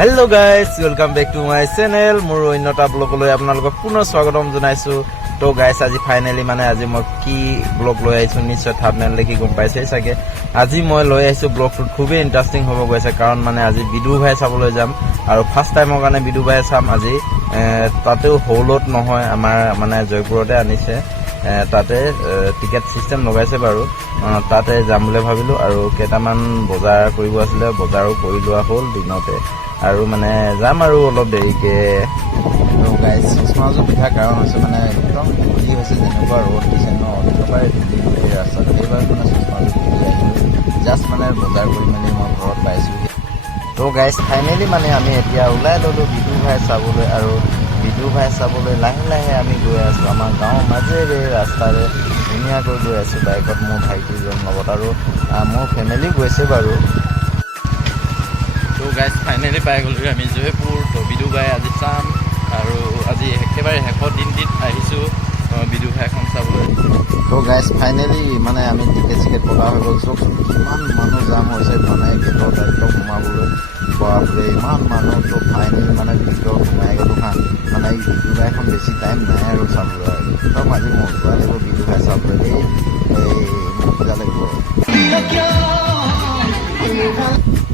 Hello' guys welcome back to my channel মোৰ অন্য এটা ব্লগলৈ আপোনালোকক পুনৰ স্বাগতম জনাইছো। ত' গাইজ আজি ফাইনেলি মানে আজি মই কি ব্লগ লৈ আহিছো নিশ্চয় থাপনেল দেখি গম পাইছেই চাগে। আজি মই লৈ আহিছো ব্লগটোত খুবেই ইণ্টাৰেষ্টিং হ'ব গৈছে, কাৰণ মানে আজি বিদু ভাই চাবলৈ যাম। আৰু ফাৰ্ষ্ট টাইমৰ কাৰণে বিদু ভাই চাম আজি। তাতেও হৌলত নহয়, আমাৰ মানে জয়পুৰতে আনিছে। তাতে টিকেট চিষ্টেম লগাইছে বাৰু। তাতে যাম বুলি ভাবিলো আৰু কেইটামান বজাৰ কৰিব আছিলে বজাৰো কৰি লোৱা হ'ল দিনতে। আৰু মানে যাম আৰু অলপ দেৰিকে। গাইজ চশমাযোৰ পিন্ধা কাৰণ হৈছে মানে একদম ধূলি হৈছে যেনেকুৱা ৰ'দ দিছে ন একেবাৰে ধূলি গোটেই ৰাস্তাত। সেইবাবে মানে চশমাযোৰ পিন্ধি আহিলোঁ জাষ্ট মানে বজাৰ কৰি মেলি মই ঘৰত পাইছোঁহি। ত' গাইজ ফাইনেলি মানে আমি এতিয়া ওলাই ল'লোঁ বিদু ভাই চাবলৈ আৰু বিদু ভাই চাবলৈ লাহে লাহে আমি গৈ আছোঁ। আমাৰ গাঁৱৰ মাজেৰে ৰাস্তাৰে ধুনীয়াকৈ গৈ আছোঁ। বাইকত মোৰ ভাইটিজন লগত আৰু মোৰ ফেমিলি গৈছে বাৰু। ত' গাইজ ফাইনেলি পাই গ'লোঁ আমি জয়পুৰ। ত' বিদু ভাই আজি চাম আৰু আজি একেবাৰে শেষৰ দিনটিত আহিছোঁ। আহ, বিদু ভাইখন চাবলৈ। ত' গাইজ ফাইনেলি মানে আমি টিকেট চিকেট কটা হৈ গ'ল। চব কিমান মানুহ জাম হৈছে মানে গেটত একদম সোমাবলৈ। বাপৰে ইমান মানুহ। ত' ফাইনেলি মানে ভিতৰত সোমাই গ'লোঁ হা। এই বিদু ভাইখন বেছি টাইম নাই আৰু চাবলৈ। আৰু একদম আজি মজা লাগিব ভাই চাবলৈ দেই। এই মজা লাগিব।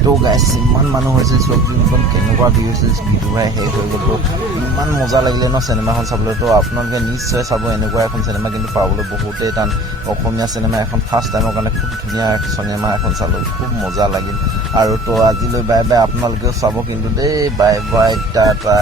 ত' গাইছ ইমান মানুহ হৈছিল চব কেনেকুৱা ভিউ হৈছিল বিদু ভাই শেষ হৈ গ'ল ত' ইমান মজা লাগিলে ন চিনেমাখন চাবলৈ, ত' আপোনালোকে নিশ্চয় চাব এনেকুৱা এখন চিনেমা, কিন্তু পাবলৈ বহুতেই টান। অসমীয়া চিনেমা এখন ফাৰ্ষ্ট টাইমৰ কাৰণে খুব ধুনীয়া চিনেমা এখন চালোঁ, খুব মজা লাগিল। আৰু ত' আজিলৈ বাই বাই, আপোনালোকেও চাব কিন্তু দেই, বাই বাই, টাটা।